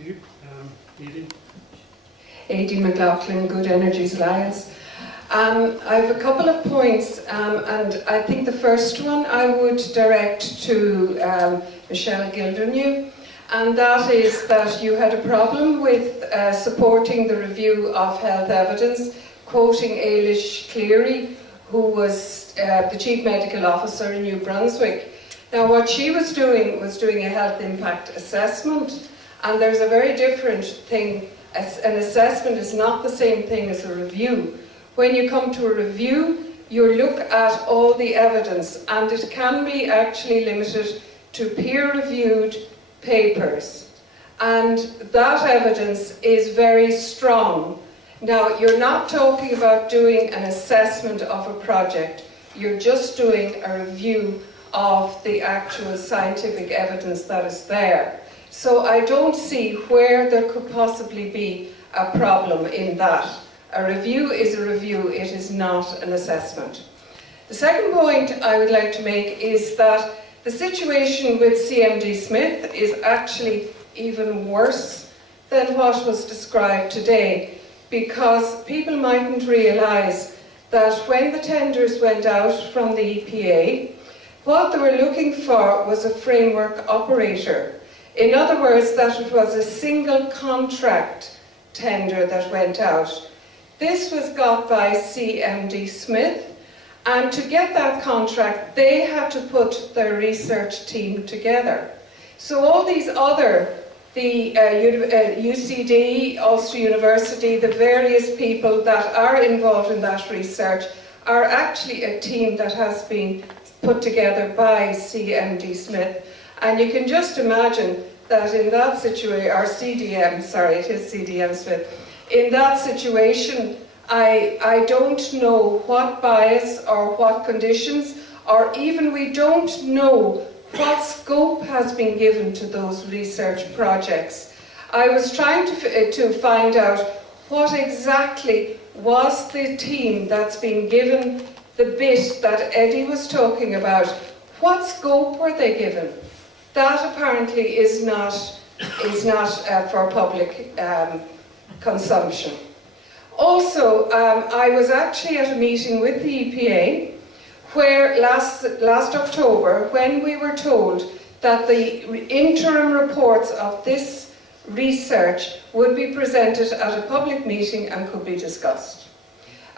you. Edie. Edie McLaughlin, Good Energies Alliance. I have a couple of points, and I think the first one I would direct to Michelle Gildernew, and that is that you had a problem with supporting the review of health evidence, quoting Ailish Cleary, who was the Chief Medical Officer in New Brunswick. Now what she was doing a health impact assessment, and there's a very different thing. An assessment is not the same thing as a review. When you come to a review, you look at all the evidence, and it can be actually limited to peer-reviewed papers. And that evidence is very strong. Now, you're not talking about doing an assessment of a project. You're just doing a review of the actual scientific evidence that is there. So I don't see where there could possibly be a problem in that. A review is a review, it is not an assessment. The second point I would like to make is that the situation with CMD Smith is actually even worse than what was described today, because people mightn't realise that when the tenders went out from the EPA, what they were looking for was a framework operator. In other words, that it was a single contract tender that went out. This was got by CMD Smith, and to get that contract, they had to put their research team together. So all these other, the UCD, Ulster University, the various people that are involved in that research are actually a team that has been put together by CMD Smith. And you can just imagine that in that situation, or CDM, sorry, it is CDM Smith, in that situation, I don't know what bias or what conditions, or even we don't know what scope has been given to those research projects. I was trying to find out what exactly was the team that's been given the bit that Eddie was talking about. What scope were they given? That apparently is not for public consumption. Also, I was actually at a meeting with the EPA where last October, when we were told that the interim reports of this research would be presented at a public meeting and could be discussed.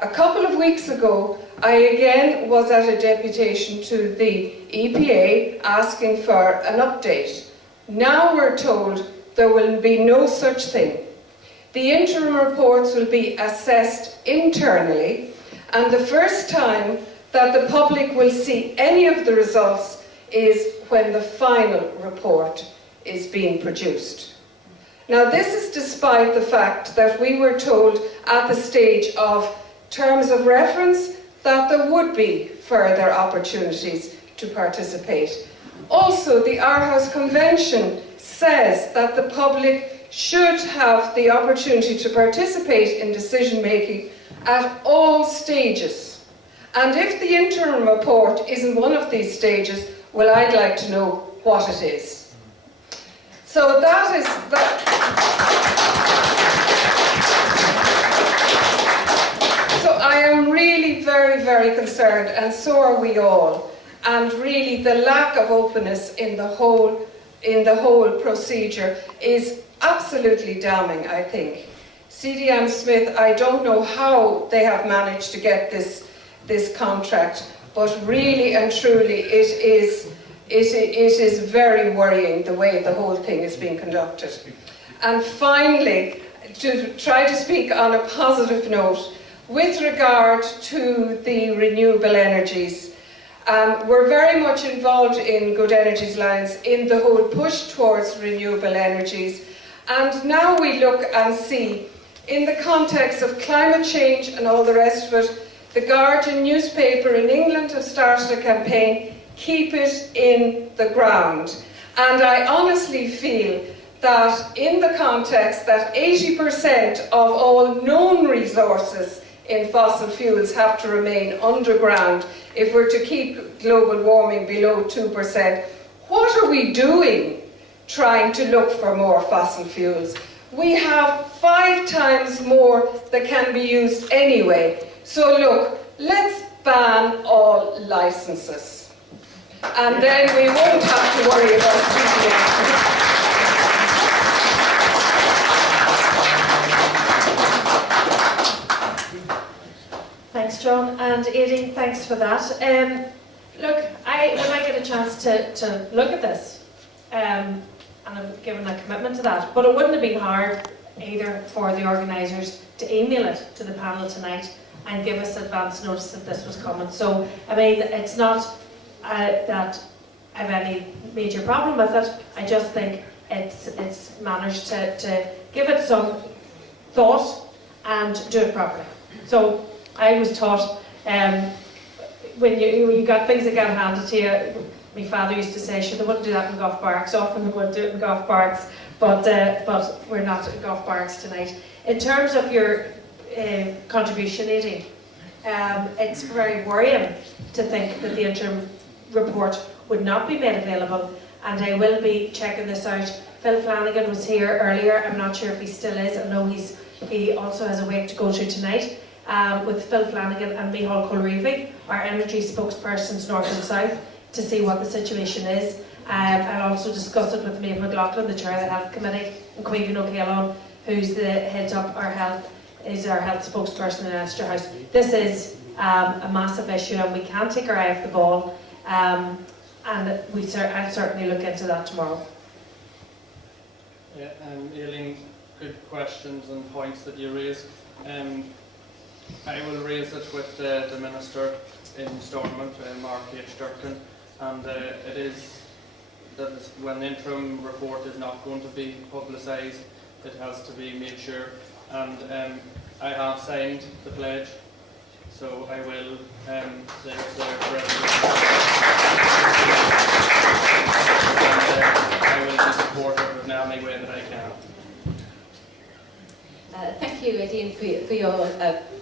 A couple of weeks ago, I again was at a deputation to the EPA asking for an update. Now we're told there will be no such thing. The interim reports will be assessed internally, and the first time that the public will see any of the results is when the final report is being produced. Now this is despite the fact that we were told at the stage of terms of reference that there would be further opportunities to participate. Also, the Aarhus Convention says that the public should have the opportunity to participate in decision making at all stages. And if the interim report isn't one of these stages, well, I'd like to know what it is. So that is that. So I am really very, very concerned, and so are we all. And really the lack of openness in the whole procedure is absolutely damning, I think. CDM Smith, I don't know how they have managed to get this contract, but really and truly it is very worrying the way the whole thing is being conducted. And finally, to try to speak on a positive note, with regard to the renewable energies, we're very much involved in Good Energies Alliance in the whole push towards renewable energies. And now we look and see, in the context of climate change and all the rest of it, the Guardian newspaper in England have started a campaign, Keep It in the Ground. And I honestly feel that in the context that 80% of all known resources in fossil fuels have to remain underground if we're to keep global warming below 2%, what are we doing trying to look for more fossil fuels. We have 5 times more that can be used anyway. So look, let's ban all licenses. And then we won't have to worry about PPA. Thanks, John, and Aideen, thanks for that. Look, when I get a chance to look at this, and I've given a commitment to that, but it wouldn't have been hard either for the organisers to email it to the panel tonight and give us advance notice that this was coming. So, I mean, it's not that I have any major problem with it. I just think it's managed to give it some thought and do it properly. So, I was taught when you got things that got handed to you, my father used to say, sure, they wouldn't do that in golf barracks. Often they would do it in golf barracks, but we're not in golf barracks tonight. In terms of your contribution, Aideen, it's very worrying to think that the interim report would not be made available, and I will be checking this out. Phil Flanagan was here earlier. I'm not sure if he still is. I know he also has a wake to go to tonight. With Phil Flanagan and Micheál Colreevy, our energy spokespersons north and south, to see what the situation is. I'll also discuss it with Maeve McLaughlin, the chair of the Health Committee, and Queven O'Callaghan, who's the heads up our health spokesperson in Esther House. This is a massive issue, and we can't take our eye off the ball. And I'll certainly look into that tomorrow. Yeah, Aileen, good questions and points that you raised. I will raise it with the Minister in Stormont, Mark H. Durkin, and it is that when the interim report is not going to be publicised, it has to be made sure. And I have signed the pledge, so I will there's the President. And I will be supportive in any way that I can. Thank you, Aideen, for your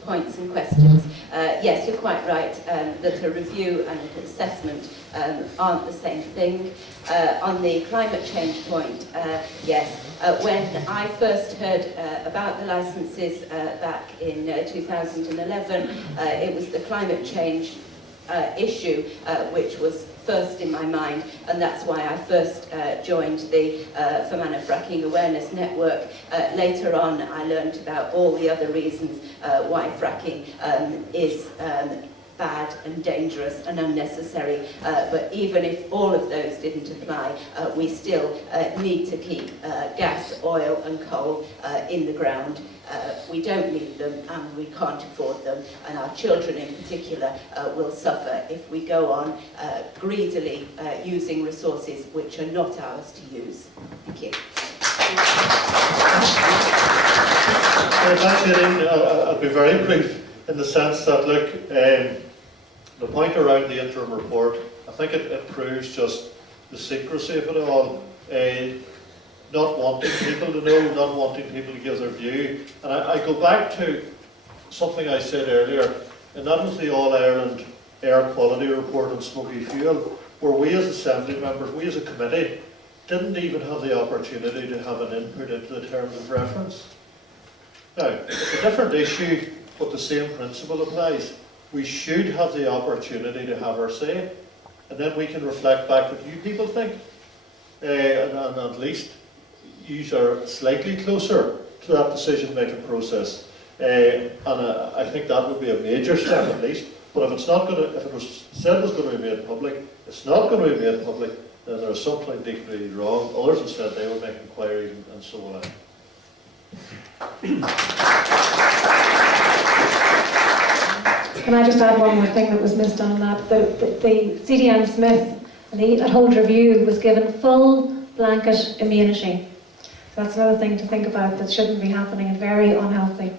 points and questions. Yes, you're quite right that a review and an assessment aren't the same thing. On the climate change point, yes, when I first heard about the licences back in 2011, it was the climate change issue which was first in my mind, and that's why I first joined the Fermanagh Fracking Awareness Network. Later on, I learned about all the other reasons why fracking is bad and dangerous and unnecessary, but even if all of those didn't apply, we still need to keep gas, oil and coal in the ground. We don't need them and we can't afford them, and our children in particular will suffer if we go on greedily using resources which are not ours to use. Thank you. Thanks, Aileen. I'll be very brief in the sense that, look, the point around the interim report, I think it proves just the secrecy of it all. Not wanting people to know, not wanting people to give their view. And I go back to something I said earlier, and that was the All-Ireland Air Quality Report on smoky fuel, where we as Assembly members, we as a committee, didn't even have the opportunity to have an input into the terms of reference. Now, it's a different issue, but the same principle applies. We should have the opportunity to have our say, and then we can reflect back what you people think. And at least you are slightly closer to that decision-making process. And I think that would be a major step at least. But if it's not going to, if it was said it was going to be made public, it's not going to be made public, then there's something deeply wrong. Others have said they will make inquiries and so on. Can I just add one more thing that was missed on that? The CDM Smith and the at hold review was given full blanket immunity. So that's another thing to think about that shouldn't be happening and very unhealthy.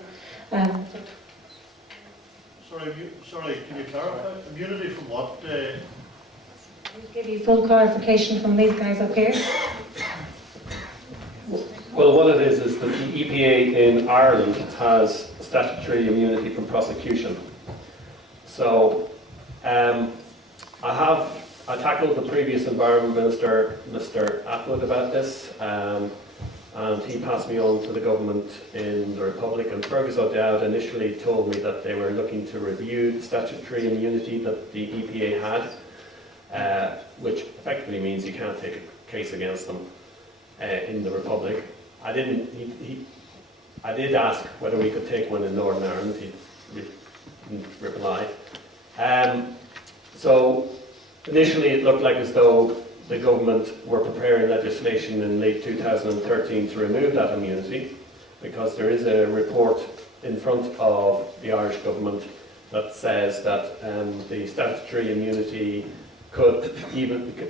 Sorry, can you clarify? Immunity from what? I'll give you full clarification from these guys up here. Well, what it is that the EPA in Ireland has statutory immunity from prosecution. So I have I tackled the previous Environment Minister, Mr. Atwood, about this, and he passed me on to the government in the Republic, and Fergus O'Dowd initially told me that they were looking to review the statutory immunity that the EPA had, which effectively means you can't take a case against them in the Republic. I did ask whether we could take one in Northern Ireland. He didn't reply. So initially it looked like as though the government were preparing legislation in late 2013 to remove that immunity, because there is a report in front of the Irish government that says that the statutory immunity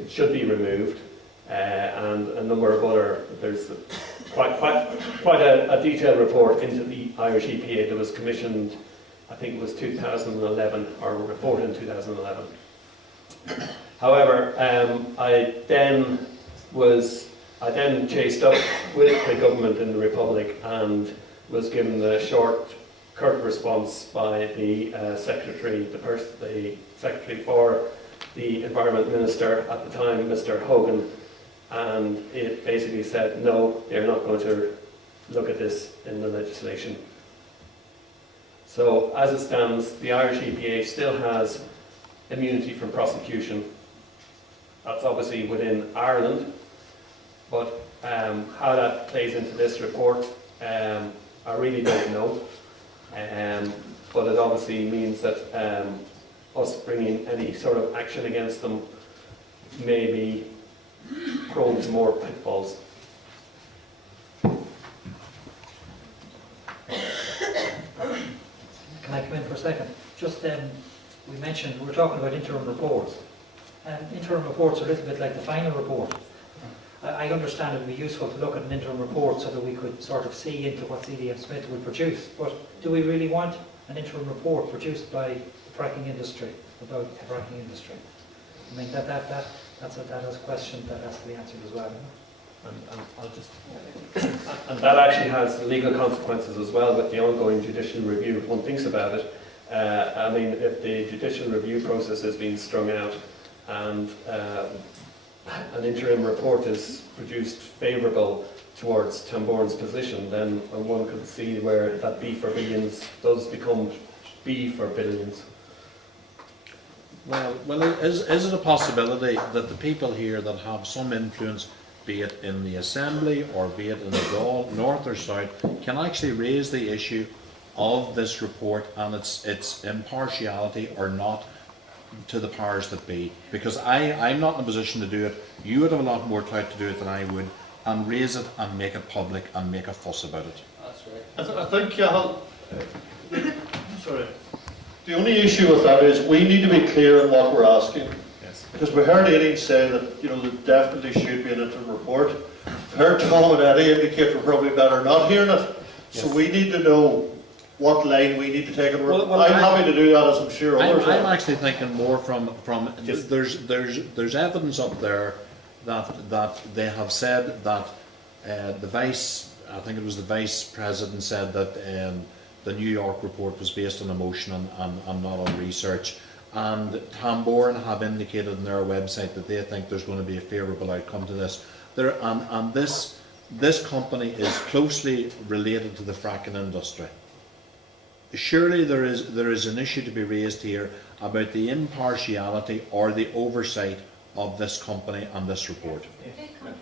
should be removed, and a number of other, there's quite a detailed report into the Irish EPA that was commissioned, I think it was 2011, or reported in 2011. However, I then chased up with the government in the Republic and was given the short, curt response by the secretary, the secretary for the Environment Minister at the time, Mr. Hogan, and it basically said no, they're not going to look at this in the legislation. So as it stands, the Irish EPA still has immunity from prosecution. That's obviously within Ireland, but how that plays into this report, I really don't know. But it obviously means that us bringing any sort of action against them may be prone to more pitfalls. Can I come in for a second? Just we mentioned, we were talking about interim reports. Interim reports are a little bit like the final report. I understand it would be useful to look at an interim report so that we could sort of see into what CDM Smith would produce. But do we really want an interim report produced by the fracking industry, about the fracking industry? I mean, that is a question that has to be answered as well. And that actually has legal consequences as well with the ongoing judicial review, if one thinks about it. I mean, if the judicial review process is being strung out and an interim report is produced favourable towards Tambourne's position, then one could see where that B for billions does become B for billions. Well, is it a possibility that the people here that have some influence, be it in the Assembly or be it in the Dáil, North or South, can actually raise the issue of this report and its impartiality or not to the powers that be? Because I'm not in a position to do it. You would have a lot more clout to do it than I would, and raise it and make it public and make a fuss about it. That's right. I think, sorry. The only issue with that is we need to be clear on what we're asking. Yes. Because we heard Eddie say that, there definitely should be an interim report. We've heard Tom and Eddie indicate we're probably better not hearing it. So Yes. we need to know what line we need to take. And Well, I'm happy to do that, as I'm sure others I'm are. actually thinking more from Just- there's evidence up there that they have said that the I think it was the Vice President said that the New York report was based on emotion and not on research. And Tambourne have indicated on their website that they think there's going to be a favourable outcome to this. This company is closely related to the fracking industry. Surely there is an issue to be raised here about the impartiality or the oversight of this company and this report. Big company.